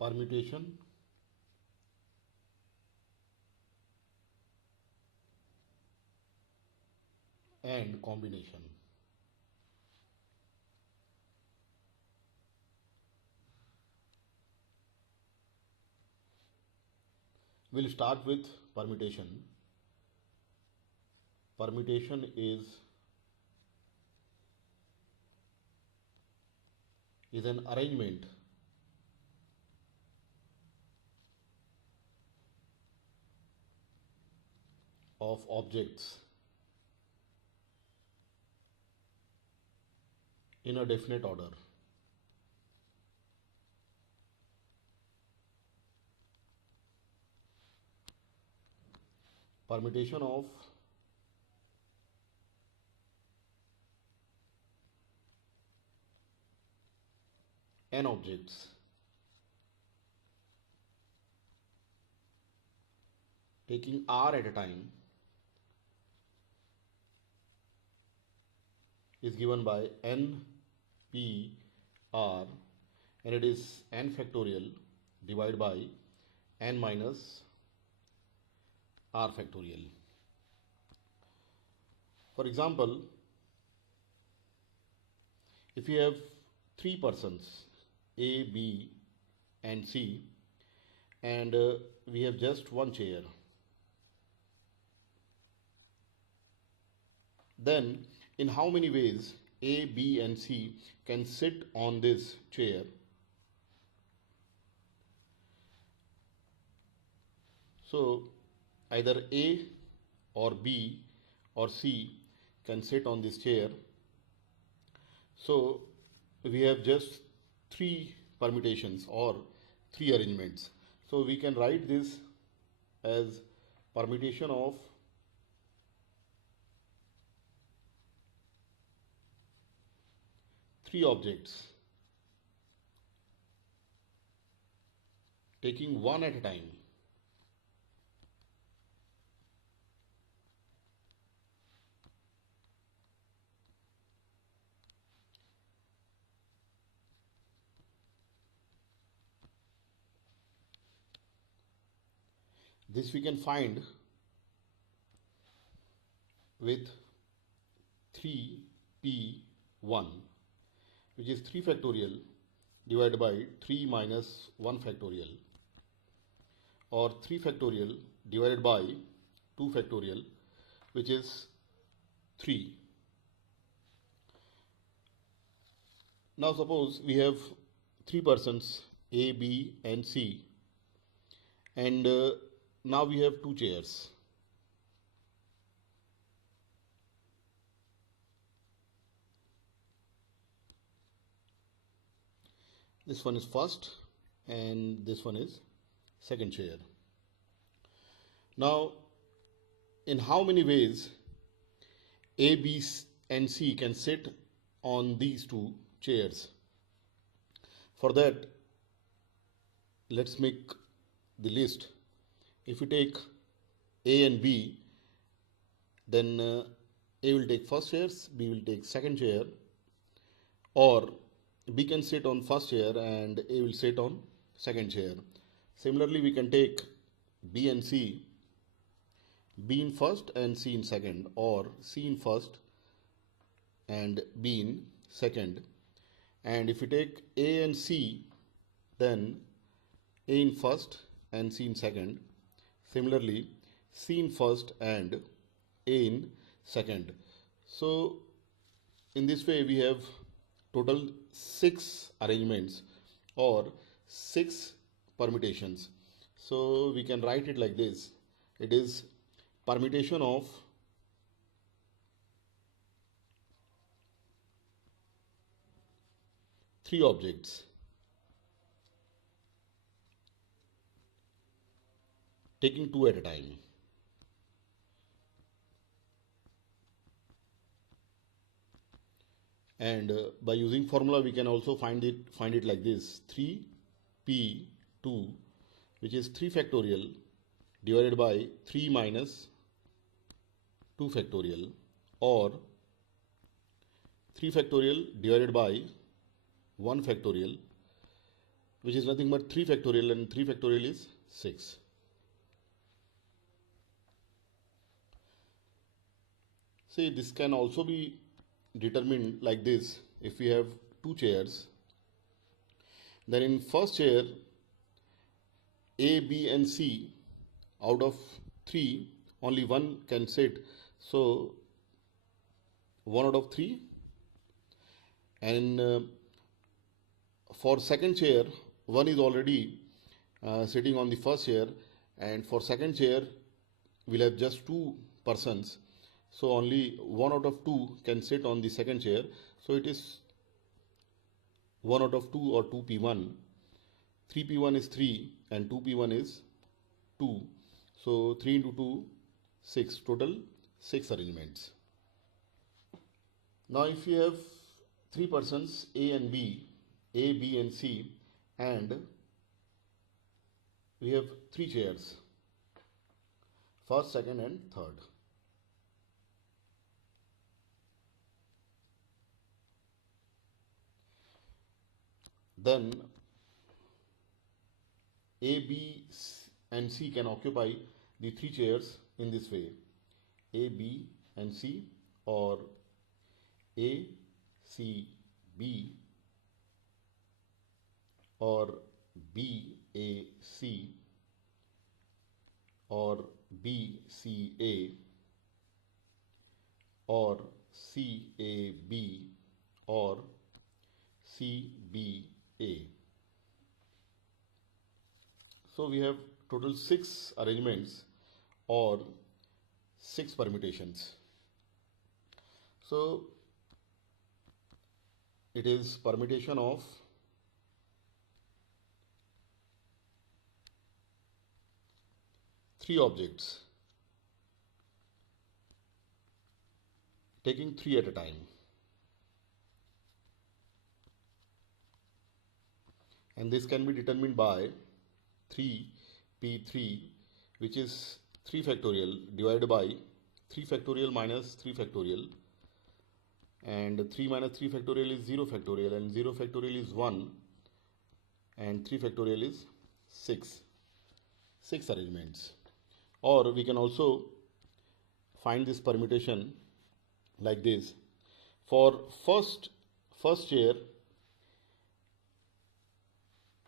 permutation and combination. We'll start with permutation. Permutation is an arrangement of objects in a definite order. Permutation of n objects taking r at a time is given by n p r, and it is n factorial divided by n minus r factorial. For example, if you have three persons A, B and C, and we have just one chair, then in how many ways A, B and C can sit on this chair? So either A or B or C can sit on this chair. So we have just three permutations or three arrangements. So we can write this as permutation of three objects taking one at a time. This we can find with 3p1, which is 3 factorial divided by 3 minus 1 factorial, or 3 factorial divided by 2 factorial, which is 3. Now suppose we have three persons A, B and C, and now we have two chairs. This one is first and this one is second chair. Now, in how many ways A, B and C can sit on these two chairs? For that, let's make the list. If we take A and B, then A will take first chairs, B will take second chair, or B can sit on first chair and A will sit on second chair. Similarly, we can take B and C, B in first and C in second, or C in first and B in second. And if we take A and C, then A in first and C in second. Similarly, C in first and A in second. So in this way we have total 6 arrangements or 6 permutations. So we can write it like this. It is permutation of three objects taking two at a time. And by using formula we can also find it like this: 3p2, which is 3 factorial divided by 3 minus 2 factorial, or 3 factorial divided by 1 factorial, which is nothing but 3 factorial, and 3 factorial is 6. See, this can also be determined like this. If we have two chairs, then in first chair A, B and C, out of 3 only one can sit, so 1 out of 3. And for second chair, one is already sitting on the first chair, and for second chair we'll have just 2 persons, so only 1 out of 2 can sit on the second chair, so it is 1 out of 2 or 2p1. 3p1 is 3 and 2p1 is 2, so 3 into 2, 6, total 6 arrangements. Now if you have 3 persons A and B, A, B and C, and we have 3 chairs, first, second and third. Then A, B and C can occupy the 3 chairs in this way: A, B and C, or A, C, B, or B, A, C, or B, C, A, or C, A, B, or C, B, A. So we have total 6 arrangements or 6 permutations. So it is permutation of three objects, taking 3 at a time. And this can be determined by 3p3, which is 3 factorial divided by 3 factorial minus 3 factorial, and 3 minus 3 factorial is 0 factorial, and 0 factorial is 1, and 3 factorial is 6. 6 arrangements. Or we can also find this permutation like this. For first chair,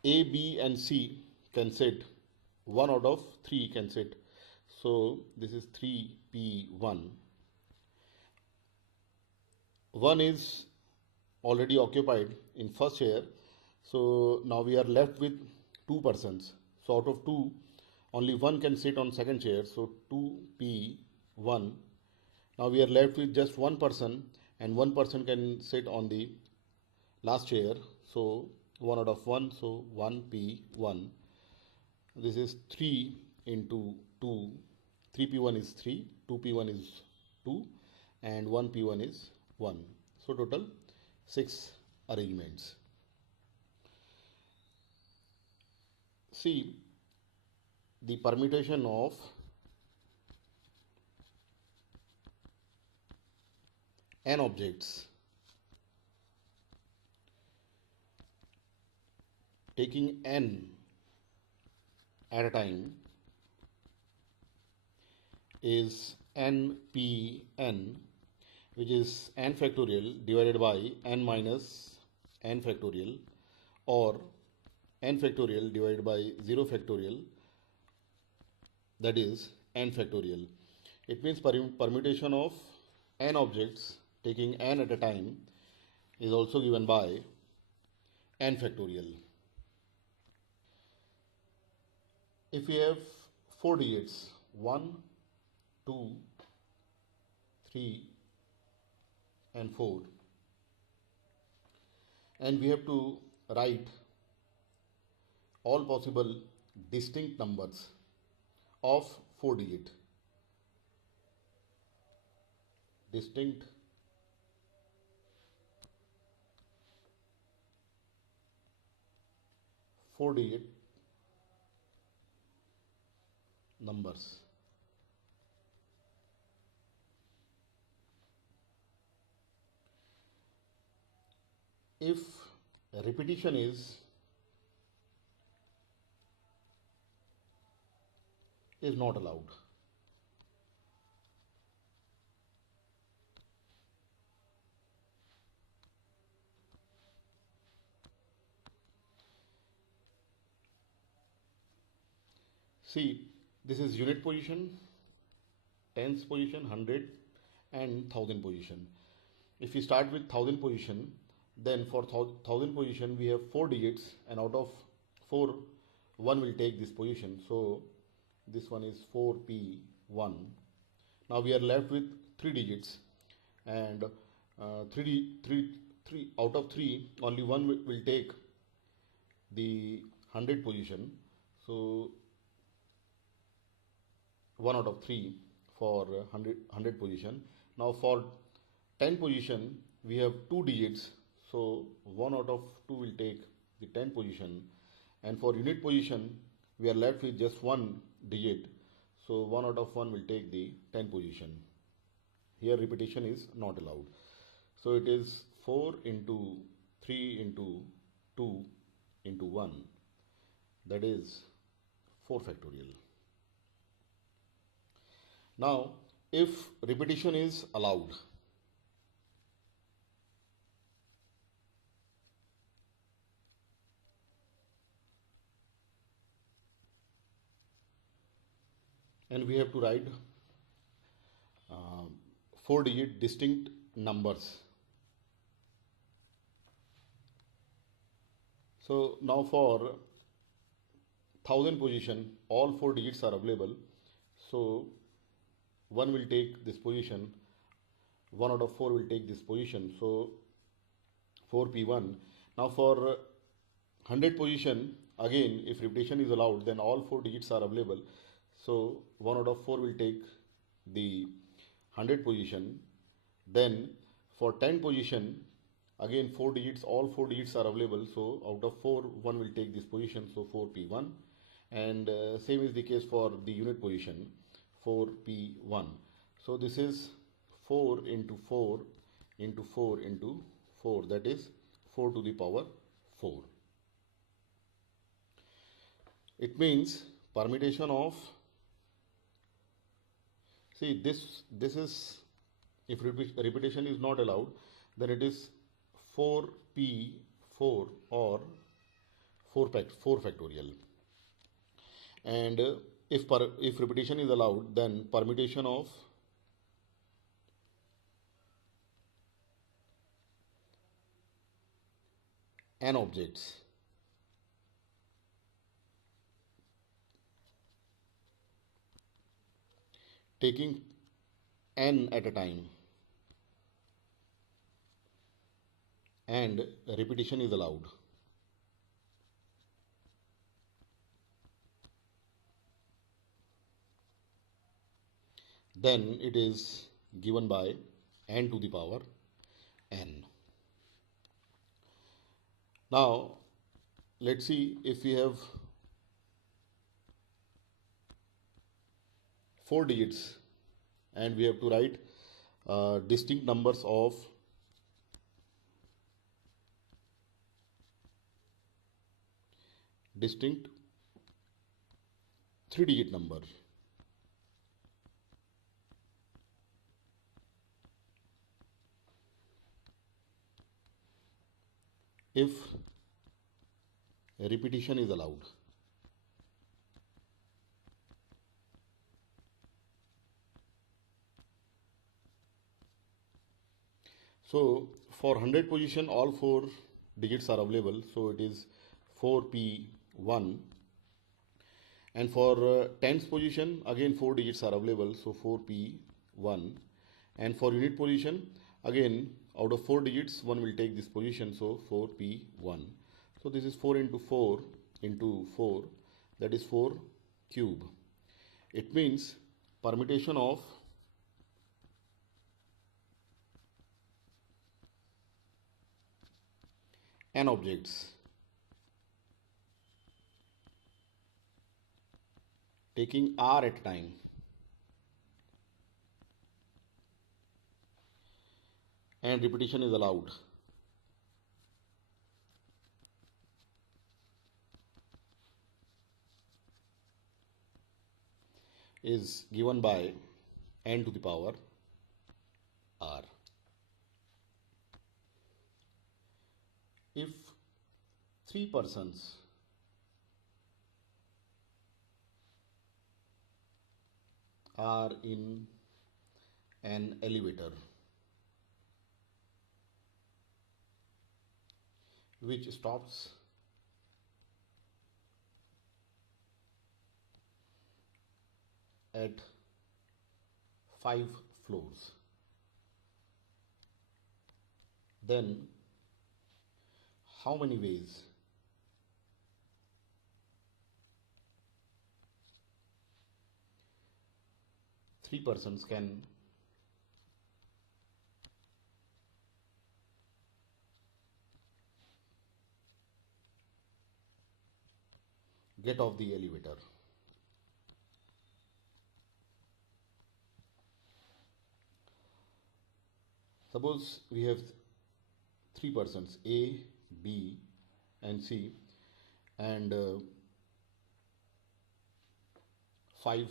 A, B and C can sit, 1 out of 3 can sit, so this is 3p1. 1 is already occupied in first chair, so now we are left with 2 persons, so out of 2 only 1 can sit on second chair, so 2p1. Now we are left with just 1 person, and 1 person can sit on the last chair, so 1 out of 1, so 1p1. This is 3 into 2. 3p1 is 3, 2p1 is 2, and 1p1 is 1. So total 6 arrangements. See, the permutation of n objects, taking n at a time, is npn, which is n factorial divided by n minus n factorial, or n factorial divided by 0 factorial, that is n factorial. It means permutation of n objects taking n at a time is also given by n factorial. If we have 4 digits, 1, 2, 3 and 4, and we have to write all possible distinct numbers of 4 digit, distinct four-digit numbers. If repetition is is not allowed. See, this is unit position, tens position, 100 and 1000 position. If we start with 1000 position, then for 1000 position we have 4 digits, and out of 4, 1 will take this position. So this one is 4p1. Now we are left with 3 digits, and 3 out of 3 only 1 will take the 100 position. So 1 out of 3 for 100 position. Now for 10 position we have 2 digits, so 1 out of 2 will take the 10 position, and for unit position we are left with just 1 digit, so 1 out of 1 will take the 10 position. Here repetition is not allowed. So it is 4 into 3 into 2 into 1, that is 4 factorial. Now if repetition is allowed, and we have to write 4 digit distinct numbers. So now for 1000 position all 4 digits are available, so 1 will take this position, 1 out of 4 will take this position, so 4p1. Now for 100 position, again if repetition is allowed, then all 4 digits are available, so 1 out of 4 will take the 100 position. Then for 10 position, again 4 digits, all 4 digits are available, so out of 4 1 will take this position, so 4p1. And same is the case for the unit position, 4p1. So this is 4 into 4 into 4 into 4, that is 4 to the power 4. It means permutation of, see this is, if repetition is not allowed, then it is 4p4 or 4 factorial. And if repetition is allowed, then permutation of n objects taking n at a time, and repetition is allowed. Then it is given by n to the power n. Now let's see, if we have 4 digits and we have to write distinct numbers of distinct 3-digit number. If repetition is allowed. So for 100 position all 4 digits are available, so it is 4p1. And for tens position again 4 digits are available, so 4p1. And for unit position, again out of 4 digits 1 will take this position, so 4p1. So this is 4 into 4 into 4, that is 4 cube. It means permutation of n objects taking r at a time and repetition is allowed. is given by n to the power r. If three persons are in an elevator which stops at 5 floors, then how many ways three persons can get off the elevator? Suppose we have three persons A, B and C, and 5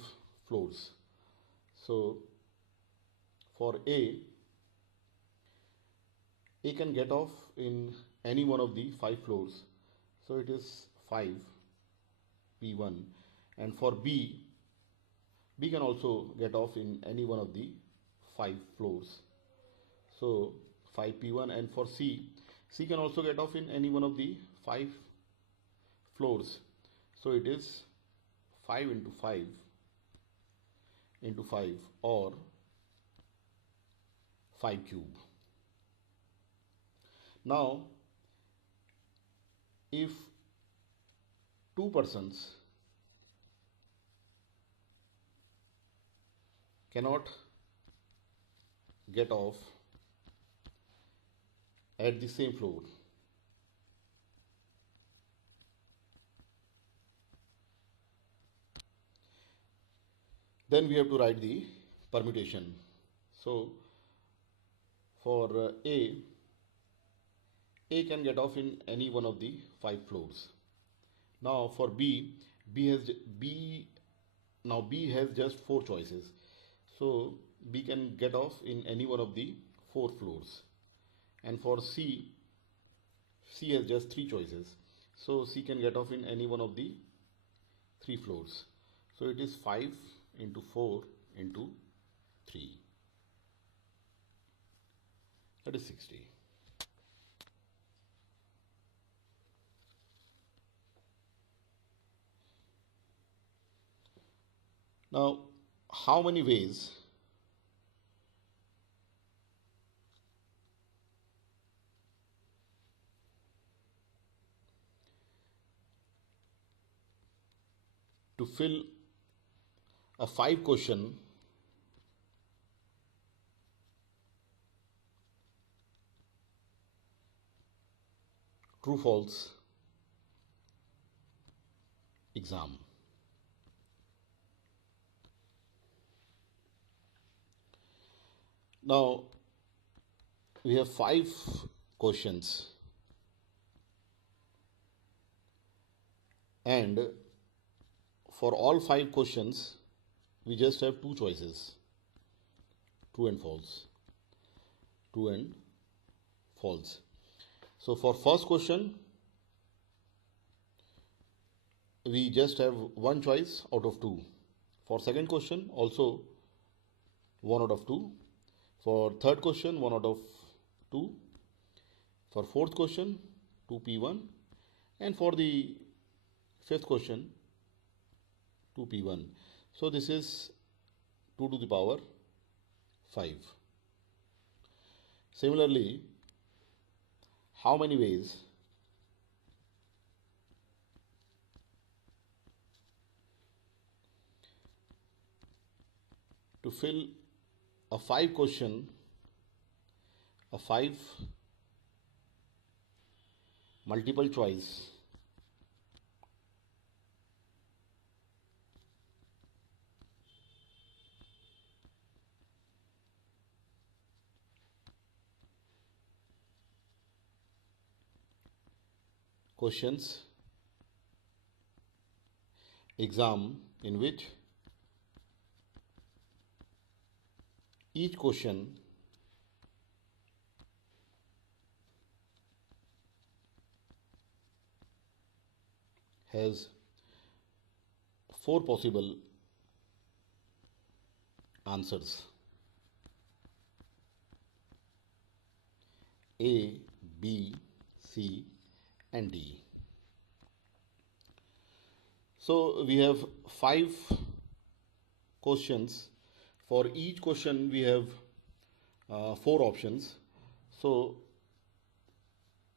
floors. So for A can get off in any one of the 5 floors, so it is 5 P1, and for B can also get off in any one of the 5 floors, so 5 P1, and for C can also get off in any one of the 5 floors, so it is 5 into 5 into 5, or 5 cube. Now if two persons cannot get off at the same floor, then we have to write the permutation. So for A can get off in any one of the 5 floors. Now for B has just 4 choices, so B can get off in any one of the 4 floors, and for C has just 3 choices, so C can get off in any one of the 3 floors, so it is 5 into 4 into 3, that is 60. Now how many ways to fill a 5-question true false exam? Now we have 5 questions, and for all 5 questions we just have 2 choices, true and false, true and false. So for first question we just have 1 choice out of 2. For second question also 1 out of 2. For third question 1 out of 2. For fourth question 2 P1, and for the fifth question 2 P1. So this is 2 to the power 5. Similarly, how many ways to fill a 5-question, a 5 multiple choice questions exam in which each question has four possible answers: A, B, C, and D. So we have 5 questions. For each question, we have 4 options. So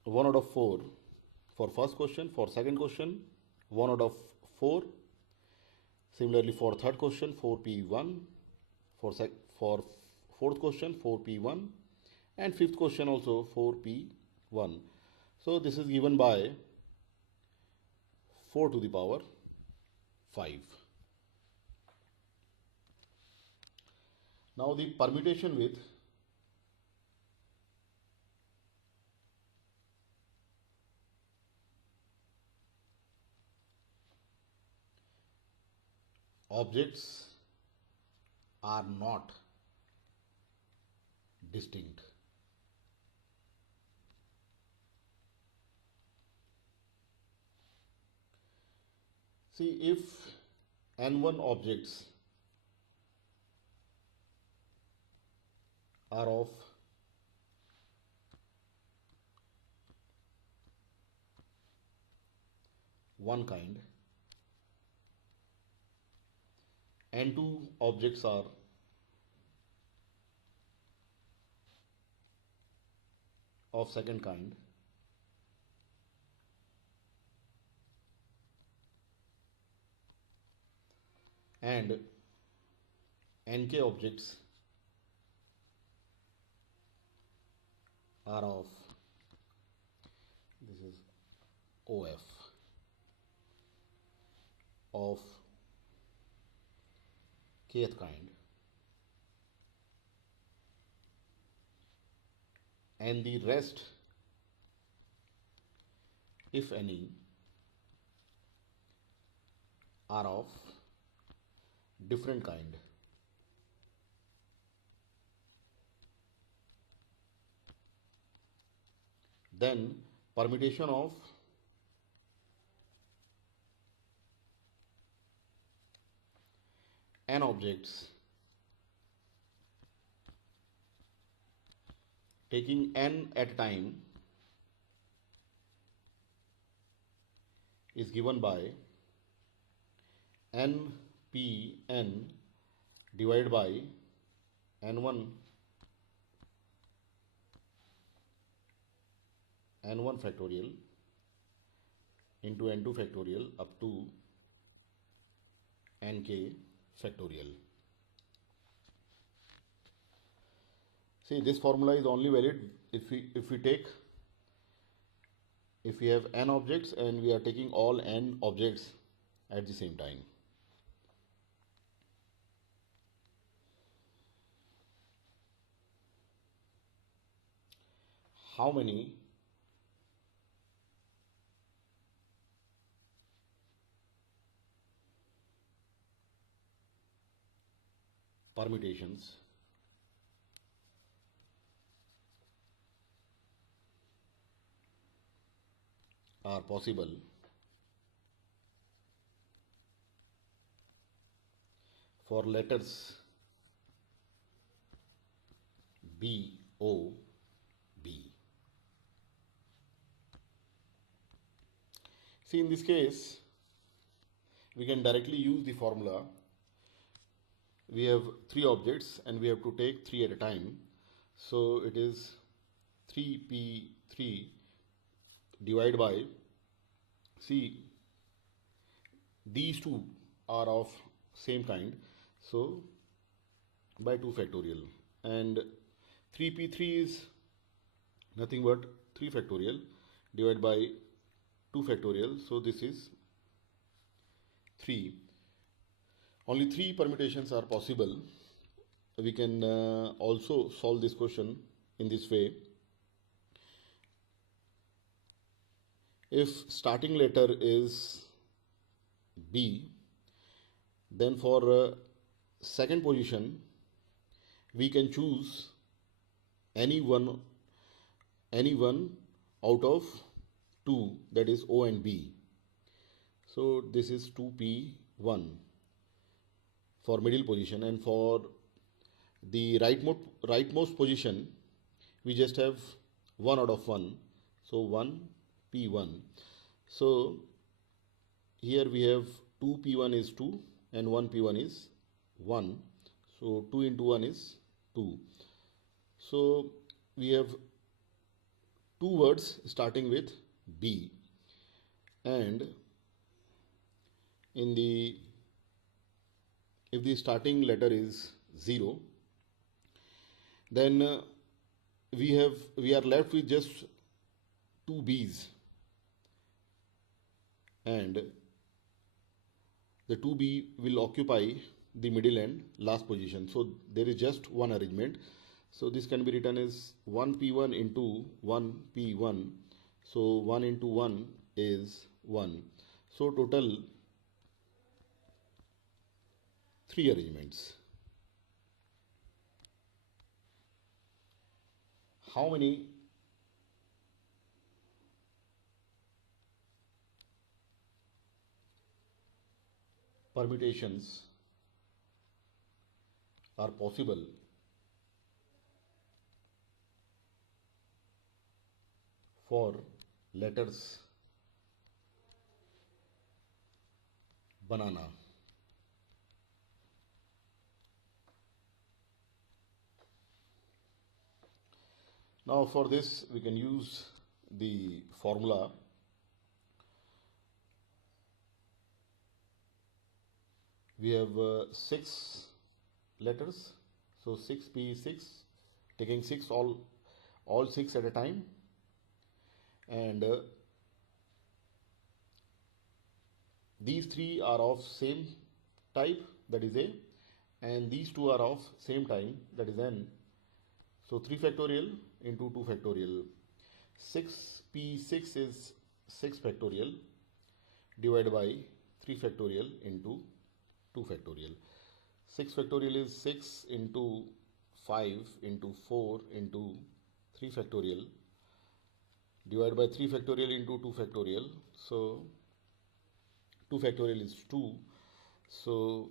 1 out of 4 for first question. For second question, 1 out of 4. Similarly, for third question, 4P1. For fourth question, 4P1, and fifth question also 4P1. So this is given by 4 to the power 5. Now the permutation with objects are not distinct. See, if n1 objects are of one kind and 2 objects are of second kind, and nk objects are of, this is OF, of kth kind, and the rest, if any, are of different kind. Then permutation of n objects taking n at a time is given by nPn divided by n1 factorial into n2 factorial up to nk factorial. See, this formula is only valid if we have n objects and we are taking all n objects at the same time. How many permutations are possible for letters B, O, B? See, in this case, we can directly use the formula. We have 3 objects and we have to take 3 at a time. So it is 3p3 divided by, see, these 2 are of same kind, so by 2 factorial, and 3p3 is nothing but 3 factorial divided by 2 factorial, so this is 3. Only 3 permutations are possible. We can also solve this question in this way. If starting letter is B, then for second position we can choose any one out of two, that is O and B. So this is 2p1 for middle position, and for the rightmost position we just have 1 out of 1, so 1p1. So here we have 2p1 is 2 and 1p1 is 1, so 2 into 1 is 2. So we have two words starting with B, and in the if the starting letter is 0, then we are left with just two B's, and the 2B will occupy the middle and last position. So there is just one arrangement. So this can be written as 1p1 into 1p1. So 1 into 1 is 1. So total 3 arrangements. How many permutations are possible for letters banana? Now for this we can use the formula. We have 6 letters, so 6p6, taking 6 all 6 at a time, and these 3 are of same type, that is A, and these 2 are of same time, that is N. So 3 factorial into 2 factorial. 6p6 is 6 factorial divided by 3 factorial into 2 factorial. 6 factorial is 6 into 5 into 4 into 3 factorial divided by 3 factorial into 2 factorial. So 2 factorial is 2. So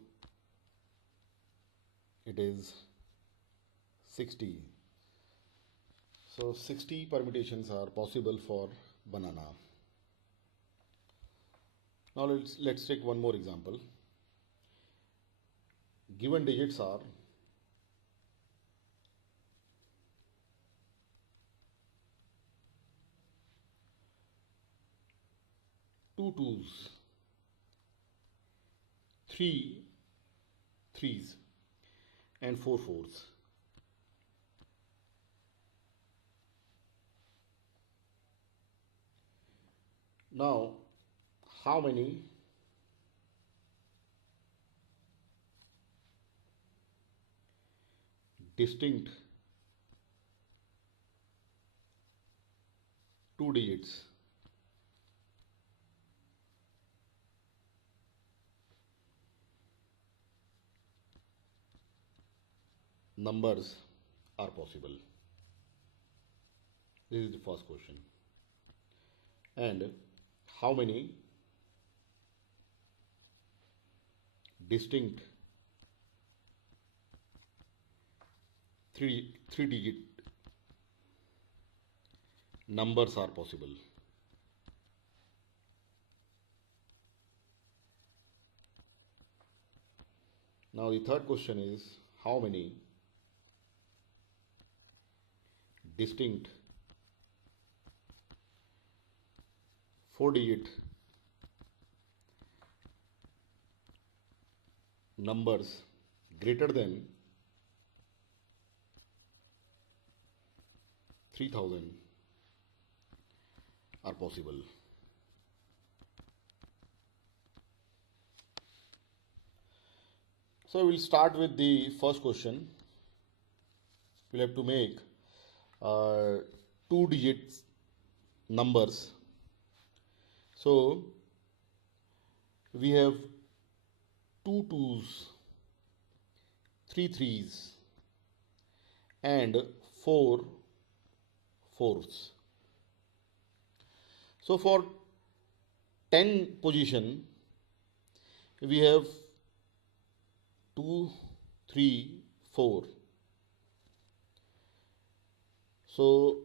it is 60. So 60 permutations are possible for banana. Now let's take one more example. Given digits are 2 twos, 3 threes, and 4 fours. Now, how many distinct 2 digits numbers are possible? This is the first question. And how many distinct 3 digit numbers are possible? Now the third question is, how many distinct 4 digit numbers greater than 3000 are possible? So we'll start with the first question. We'll have to make 2 digit numbers. So we have 2 twos, 3 threes, and 4 fourths. So for 10 position, we have 2, 3, 4. So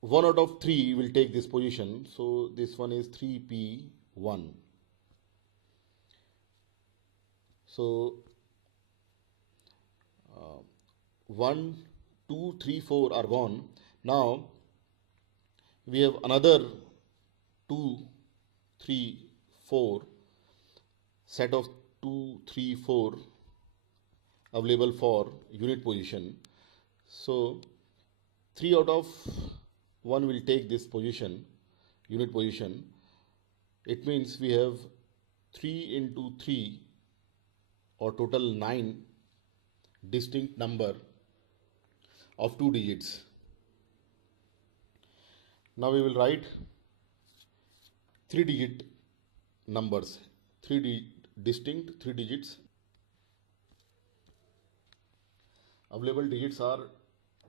1 out of 3 will take this position. So this one is 3p1. So 1, 2, 3, 4 are gone. Now we have another 2, 3, 4 set of 2, 3, 4 available for unit position. So 3 out of 1 will take this position, unit position. It means we have 3 into 3 or total 9 distinct number of 2 digits. Now we will write 3 digit numbers, distinct 3 digits. Available digits are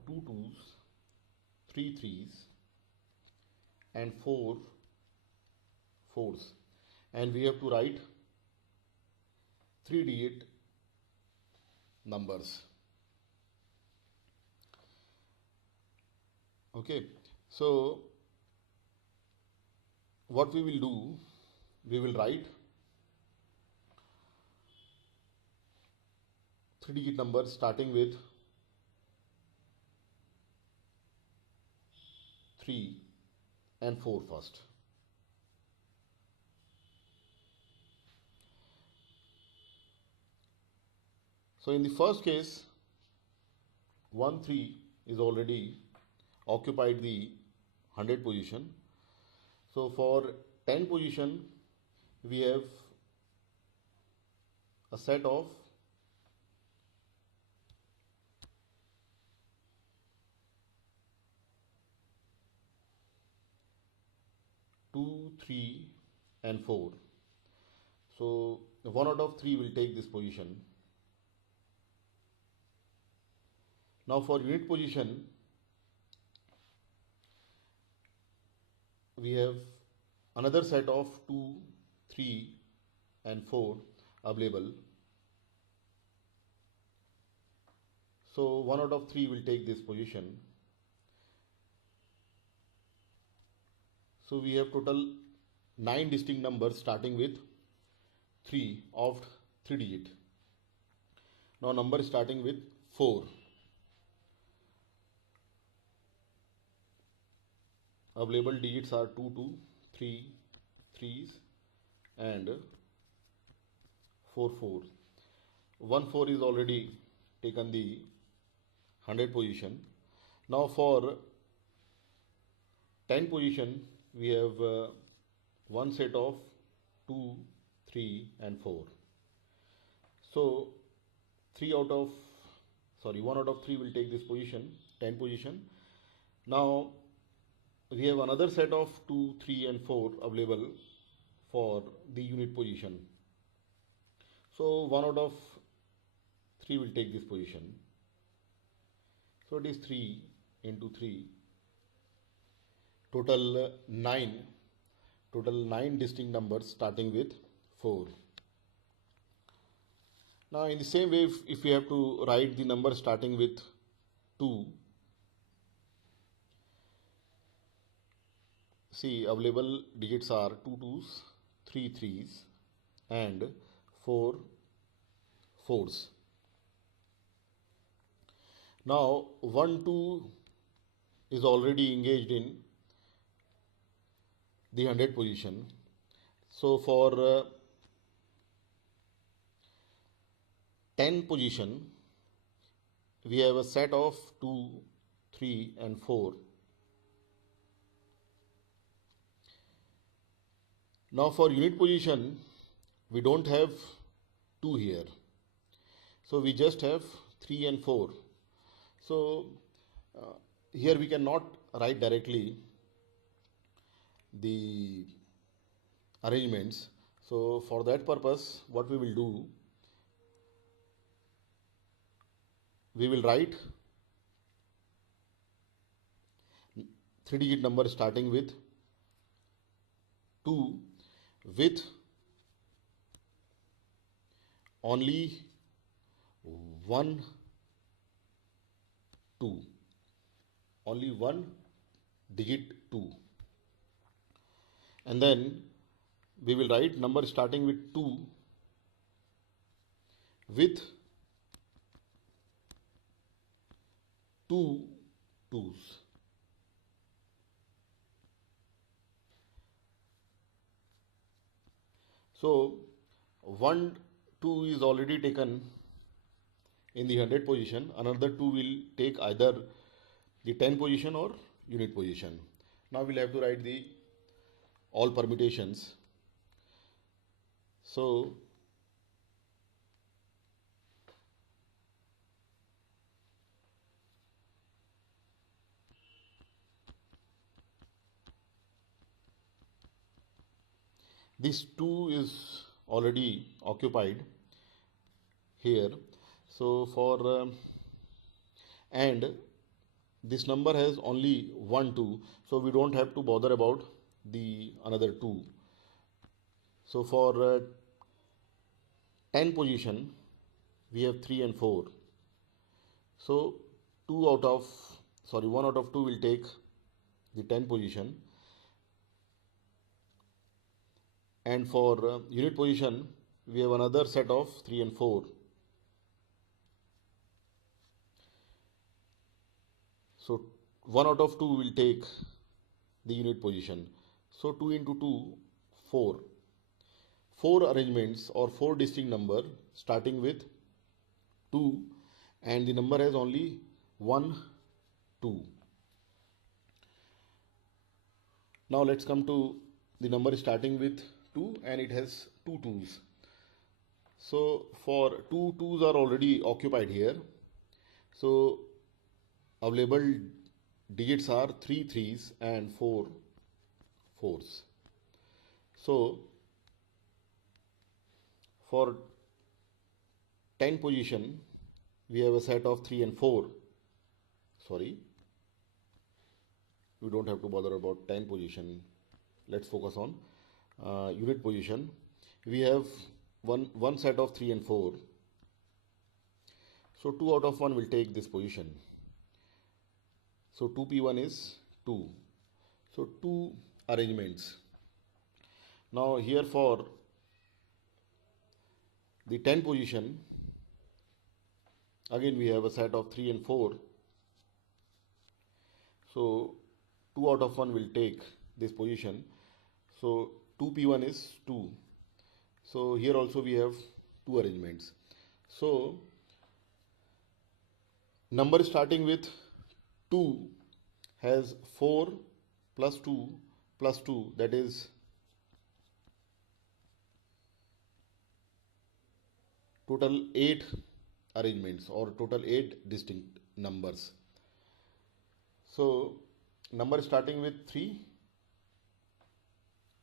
2 twos, 3 threes and 4 fours, and we have to write 3 digit numbers. Okay, so what we will do, we will write 3 digit numbers starting with 3 and 4 first. So in the first case, 1, 3 is already occupied the 100 position. So for 10 position, we have a set of 2, 3 and 4. So 1 out of 3 will take this position. Now for unit position, we have another set of 2, 3 and 4 available. So 1 out of 3 will take this position. So we have total 9 distinct numbers starting with 3 of 3 digit. Now number starting with 4. Available digits are 2, 2, 3, 3s and 4, 4. 1, 4 is already taken the 100 position. Now for 10 position, we have one set of 2, 3 and 4. So 1 out of 3 will take this position, 10 position. Now we have another set of 2, 3 and 4 available for the unit position. So 1 out of 3 will take this position. So it is 3 into 3. Total 9 distinct numbers starting with 4. Now in the same way, if we have to write the number starting with 2, see available digits are 2 twos, 3 threes and 4 fours. Now 1, 2 is already engaged in the 100 position. So for 10 position, we have a set of 2, 3 and 4. Now for unit position, we don't have 2 here. So we just have 3 and 4. So here we cannot write directly the arrangements. So for that purpose, what we will do, we will write 3-digit number starting with 2 with only 1 2, only one digit 2, and then we will write number starting with 2 with 2 twos. So 1 2 is already taken in the 100 position, another 2 will take either the 10 position or unit position. Now we'll have to write the all permutations. So this 2 is already occupied here. So for and this number has only 1 2, so we don't have to bother about the another 2. So for 10 position we have 3 and 4. So 1 out of 2 will take the 10 position, and for unit position we have another set of 3 and 4. So 1 out of 2 will take the unit position. So 2 into 2, 4. 4 arrangements or 4 distinct number starting with 2, and the number has only 1 2. Now let's come to the number starting with 2 and it has 2 twos. So for 2 twos are already occupied here. So available digits are 3 threes and 4 fours. So for 10 position we have a set of 3 and 4. Sorry, we don't have to bother about 10 position. Let's focus on unit position. We have one set of 3 and 4. So 2 out of 1 will take this position. So 2p1 is 2. So 2 arrangements. Now here for the 10 position, again we have a set of 3 and 4. So 2 out of 1 will take this position. So 2p1 is 2. So here also we have 2 arrangements. So number starting with 2 has 4 plus 2 plus 2, that is total 8 arrangements or total 8 distinct numbers. So number starting with 3,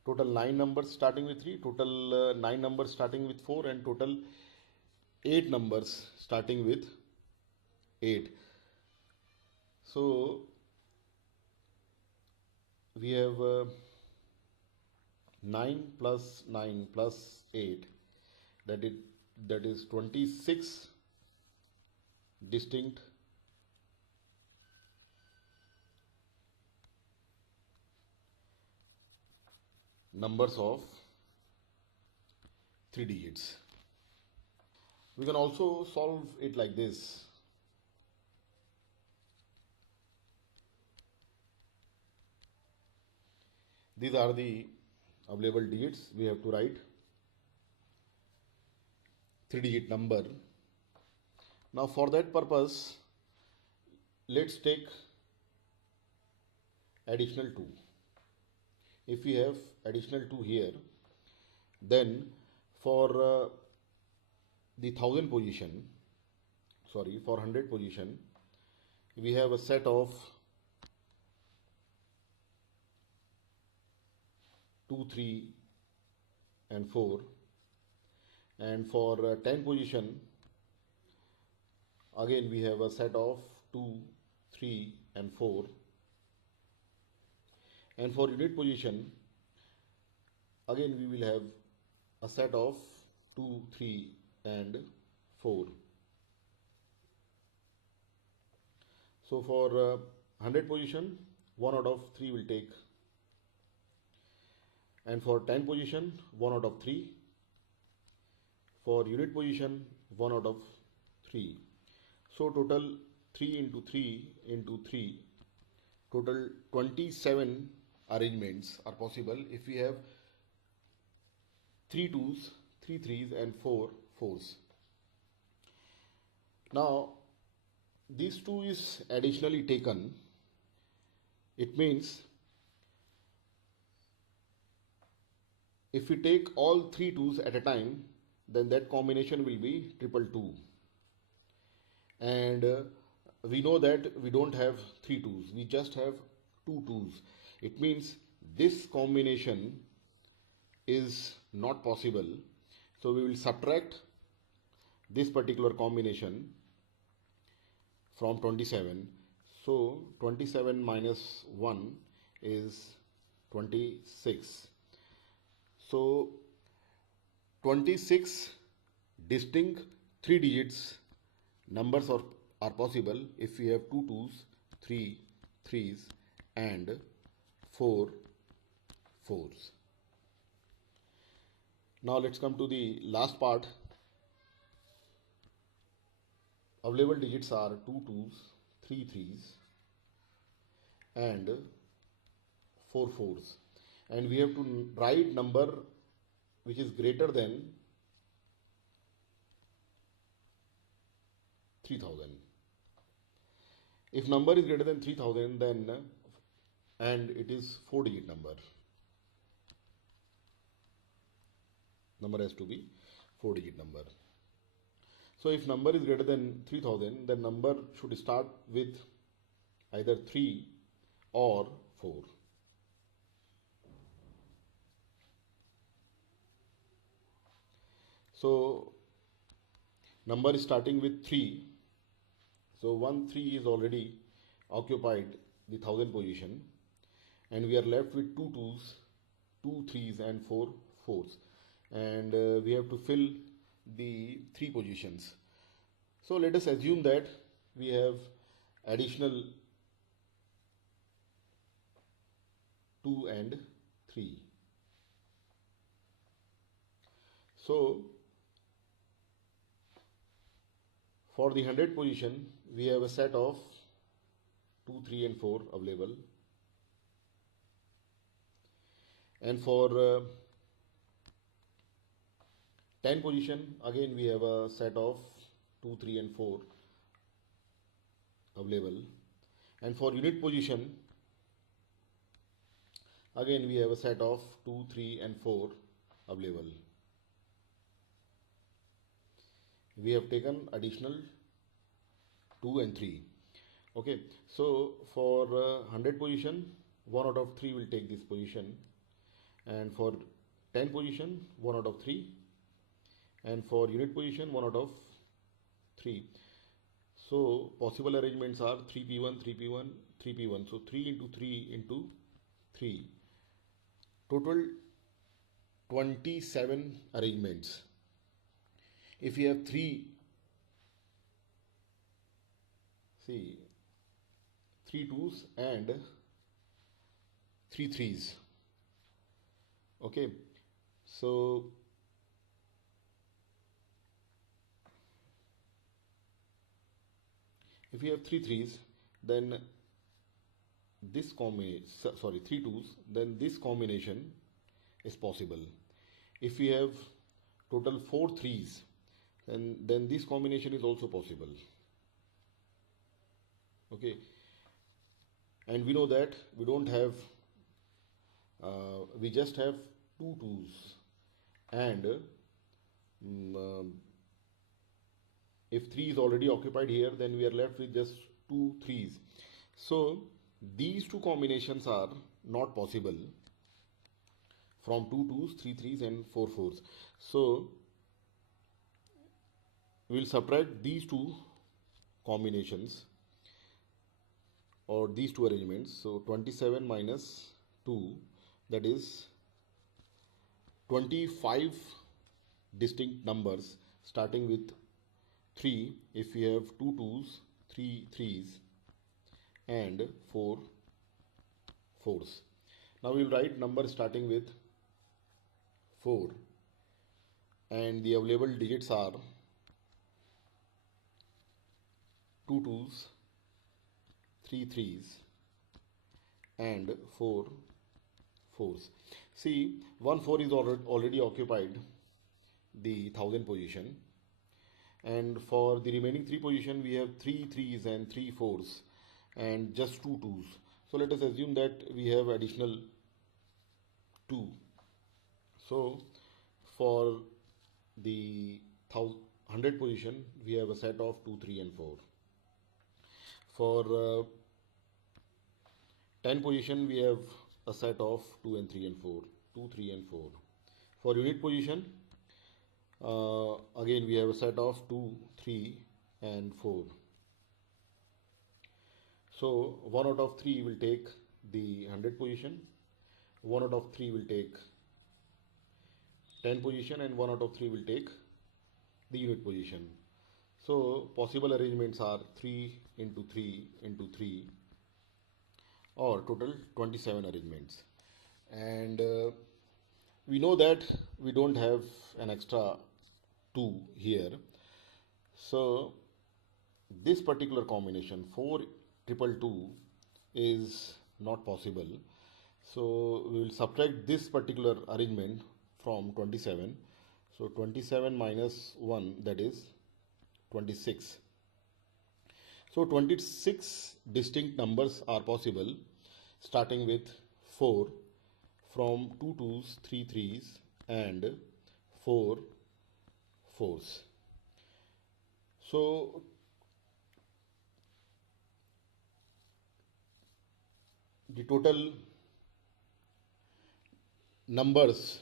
total 9 numbers starting with 3, total 9 numbers starting with 4, and total 8 numbers starting with 8. So we have 9 plus 9 plus 8, that is 26 distinct numbers of 3 digits. We can also solve it like this. These are the available digits. We have to write 3-digit number. Now for that purpose, let's take additional 2. If we have additional 2 here, then for the 1000 position, for 100 position, we have a set of 2, 3 and 4, and for 10 position Again we have a set of 2, 3 and 4. And for unit position, again we will have a set of 2, 3 and 4. So for 100 position, 1 out of 3 will take, and for 10 position 1 out of 3. For unit position 1 out of 3. So total 3 into 3 into 3, total 27 arrangements are possible if we have 3 2s, 3 3s and 4 4s. Now these 2 is additionally taken. It means if we take all 3 2s at a time, then that combination will be 222. And we know that we don't have 3 2s, we just have 2 2s. It means this combination is not possible. So we will subtract this particular combination from 27. So 27 minus 1 is 26. So 26 distinct 3 digits numbers are possible if we have 2 2s, 3 3s and 4 4s. Now let's come to the last part. Available digits are 2 2s, 3 3s and 4 4s. And we have to write number which is greater than 3000. If number is greater than 3000, then and it is 4-digit number has to be 4-digit number. So if number is greater than 3000, then number should start with either 3 or 4. So number is starting with 3. So 1 3 is already occupied the 1000 position, and we are left with 2 2s, 2 3s and 4 4s, and we have to fill the 3 positions. So let us assume that we have additional 2 and 3. So for the 100 position, we have a set of 2, 3 and 4 available. And for 10 position, again we have a set of 2, 3 and 4 available. And for unit position, again we have a set of 2, 3 and 4 available. We have taken additional 2 and 3. Okay, so for 100 position, 1 out of 3 will take this position, and for 10 position 1 out of 3, and for unit position 1 out of 3. So possible arrangements are 3p1 3p1 3p1. So 3 into 3 into 3, total 27 arrangements. If you have 3 2s and 3 3s, okay, so if you have 3 3s, then this 3 2s, then this combination is possible. If we have total 4 3s, then this combination is also possible. Okay, and we know that we don't have we just have 2 2s, and if 3 is already occupied here, then we are left with just 2 3s. So these two combinations are not possible from 2 2s, 3 3s and 4 4s. So we will subtract these two combinations or these two arrangements. So 27 minus 2, that is 25 distinct numbers starting with 3 if we have 2 2s, 3 3s and 4 4s. Now we will write numbers starting with 4 and the available digits are 2 2s, 3 3s and 4 4s. See, 1 4 is already occupied the 1000 position, and for the remaining 3 position we have 3 3s and 3 4s and just 2 2s. So let us assume that we have additional 2. So for the 100 position we have a set of 2 3 and 4. For 10 position we have a set of 2 and 3 and 4, 2 3 and 4. For unit position again we have a set of 2 3 and 4. So 1 out of 3 will take the 100 position, 1 out of 3 will take 10 position and 1 out of 3 will take the unit position. So possible arrangements are 3 into 3 into 3, or total 27 arrangements. And we know that we don't have an extra 2 here. So this particular combination 4 triple 2 is not possible. So we will subtract this particular arrangement from 27. So 27 minus 1, that is 26. So 26 distinct numbers are possible starting with 4 from 2 2s, 3 3s and 4 4s. So the total numbers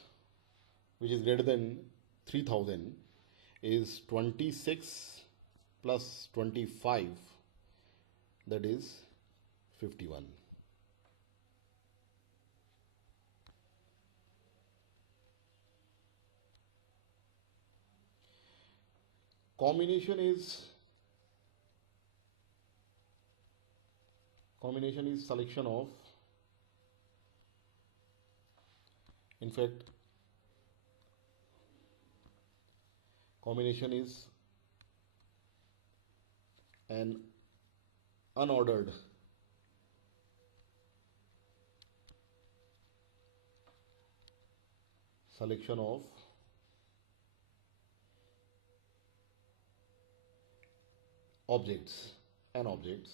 which is greater than 3000 is 26 plus 25, that is 51. Combination is selection of, in fact combination is an unordered selection of objects and objects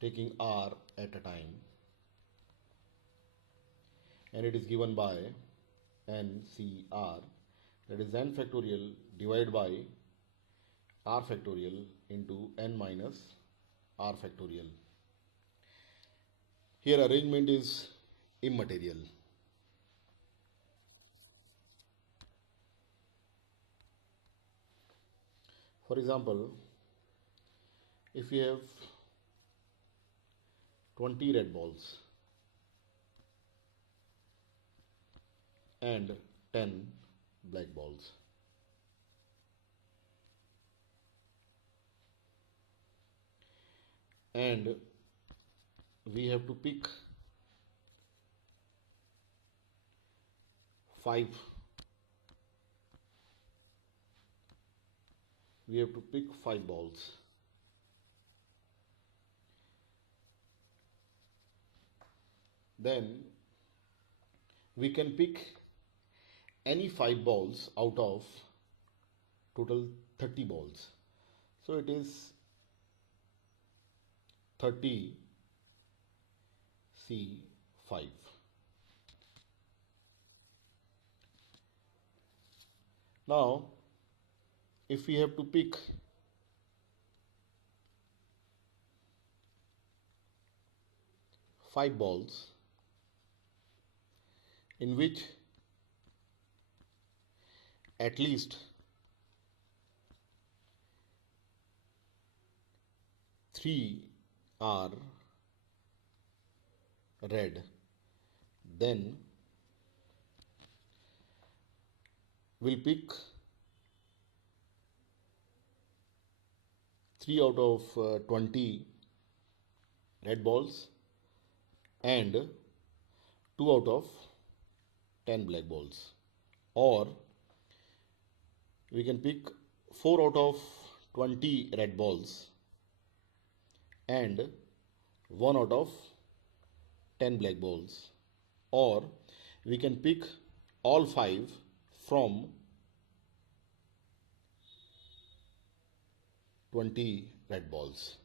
taking R at a time, and it is given by NCR, that is n factorial divided by R factorial into n minus R factorial. Here arrangement is immaterial. For example, if we have 20 red balls and 10 black balls, and we have to pick 5 balls. Then we can pick any 5 balls out of total 30 balls. So it is 30 C5. Now if we have to pick 5 balls in which at least 3 are red, then we'll pick 3 out of 20 red balls and 2 out of 10 black balls, or we can pick 4 out of 20 red balls and 1 out of 10 black balls, or we can pick all 5 from 20 red balls.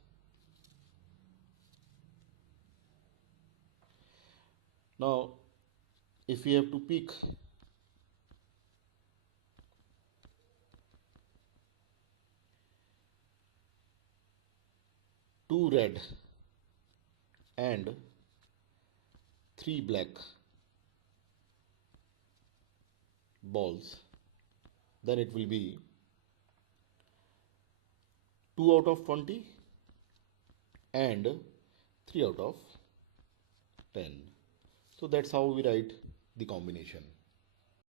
Now, if we have to pick two red and 3 black balls, then it will be 2 out of 20 and 3 out of 10. So that's how we write the combination.